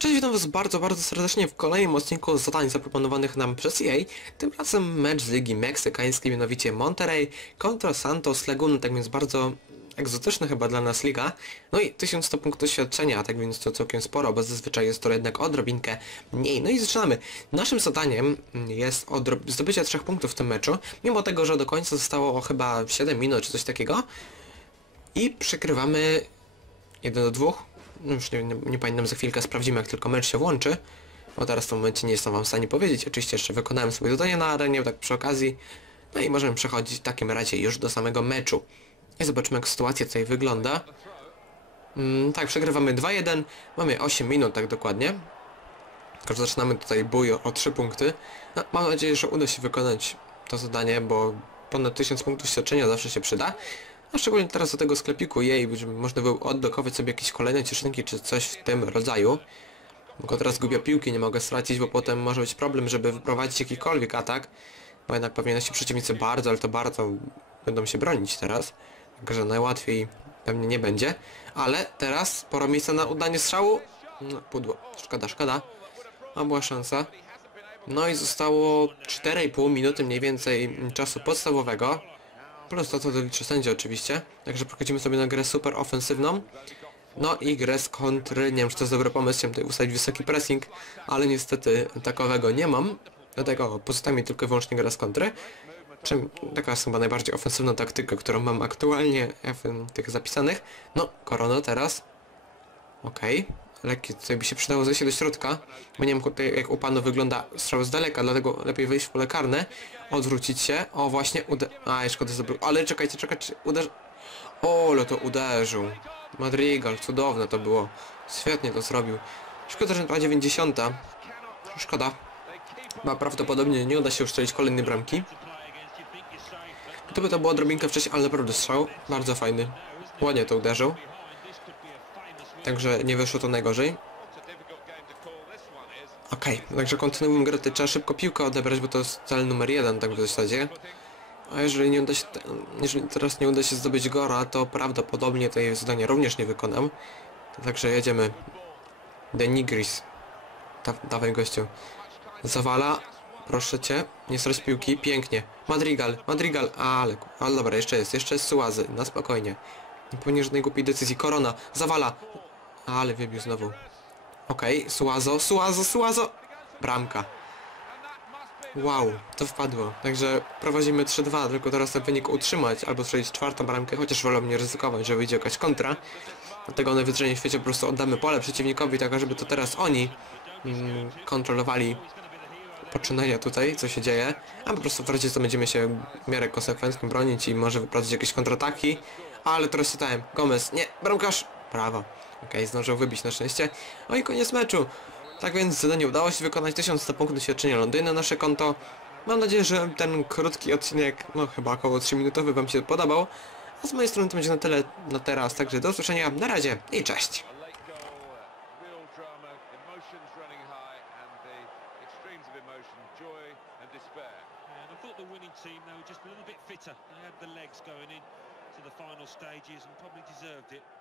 Cześć, witam was bardzo, bardzo serdecznie w kolejnym odcinku zadań zaproponowanych nam przez EA. Tym razem mecz z Ligi Meksykańskiej, mianowicie Monterrey kontra Santos Laguna, tak więc bardzo egzotyczna chyba dla nas liga. No i 1100 punktów doświadczenia, tak więc to całkiem sporo, bo zazwyczaj jest to jednak odrobinkę mniej. No i zaczynamy. Naszym zadaniem jest zdobycie 3 punktów w tym meczu, mimo tego, że do końca zostało chyba 7 minut czy coś takiego. I przekrywamy 1 do 2. No już nie, nie, nie pamiętam, za chwilkę sprawdzimy jak tylko mecz się włączy. Bo teraz w tym momencie nie jestem wam w stanie powiedzieć. Oczywiście jeszcze wykonałem sobie zadanie na arenie, tak przy okazji. No i możemy przechodzić w takim razie już do samego meczu. I zobaczymy jak sytuacja tutaj wygląda. Mm, tak, przegrywamy 2-1. Mamy 8 minut tak dokładnie. Tylko zaczynamy tutaj bój o, o 3 punkty. No, mam nadzieję, że uda się wykonać to zadanie, bo ponad 1000 punktów świadczenia zawsze się przyda. A szczególnie teraz do tego sklepiku jej, można było odblokować sobie jakieś kolejne cieszynki czy coś w tym rodzaju. Tylko teraz gubię piłki, nie mogę stracić, bo potem może być problem, żeby wyprowadzić jakikolwiek atak. Bo jednak pewnie nasi przeciwnicy bardzo, ale to bardzo będą się bronić teraz. Także najłatwiej pewnie nie będzie. Ale teraz sporo miejsca na udanie strzału. No, pudło. Szkoda, szkoda. A była szansa. No i zostało 4,5 minuty mniej więcej czasu podstawowego. Plus to, co doliczy sędzia oczywiście. Także przechodzimy sobie na grę super ofensywną. No i grę z kontry. Nie wiem, czy to jest dobry pomysł, chciałem tutaj ustawić wysoki pressing, ale niestety takowego nie mam. Dlatego pozostaje mi tylko i wyłącznie gra z kontry. Czym taka jest chyba najbardziej ofensywna taktyka, którą mam aktualnie w tych zapisanych. No, korona teraz. Okej. Lekkie tutaj by się przydało zejść do środka, bo nie wiem tutaj jak u panu wygląda strzał z daleka, dlatego lepiej wyjść w pole karne, odwrócić się, o właśnie ude... A, szkoda zrobił, ale czekajcie, czekajcie, uderz... O, ale to uderzył. Madrigal, cudowne to było. Świetnie to zrobił. Szkoda, że na 90. Szkoda. Chyba prawdopodobnie nie uda się uszczelić kolejnej bramki. Gdyby to było odrobinkę wcześniej, ale naprawdę strzał bardzo fajny. Ładnie to uderzył. Także nie wyszło to najgorzej. Okej, także kontynuujemy grę, trzeba szybko piłkę odebrać, bo to jest cel numer jeden tak w zasadzie. A jeżeli nie uda się, jeżeli teraz nie uda się zdobyć gora, to prawdopodobnie tej zadania również nie wykonam. Także jedziemy. Denigris. Da, dawaj gościu. Zawala. Proszę cię. Nie strać piłki. Pięknie. Madrigal. Madrigal. Ale, ale dobra, jeszcze jest. Jeszcze jest Sułazy. Na spokojnie. Nie powinien żadnej głupiej decyzji. Korona. Zawala. Ale wybił znowu. Okej, okay. Suazo, Suazo, Suazo! Bramka. Wow, to wpadło. Także prowadzimy 3-2, tylko teraz ten wynik utrzymać albo strzelić czwartą bramkę, chociaż wolę nie ryzykować, że wyjdzie jakaś kontra. Dlatego najwyżej w świecie po prostu oddamy pole przeciwnikowi, tak żeby to teraz oni mm, kontrolowali poczynania tutaj, co się dzieje, a po prostu w razie co będziemy się w miarę konsekwentnie bronić i może wyprowadzić jakieś kontrataki, ale teraz czytałem, Gomez, nie, bramkarz, prawo. Okay, zdążył wybić na szczęście. No i koniec meczu. Tak więc zadanie udało się wykonać 1100 punktów doświadczenia Londynu na nasze konto. Mam nadzieję, że ten krótki odcinek, no chyba około 3-minutowy Wam się podobał. A z mojej strony to będzie na tyle na teraz, także do usłyszenia, na razie i cześć! To the final stages and probably deserved it.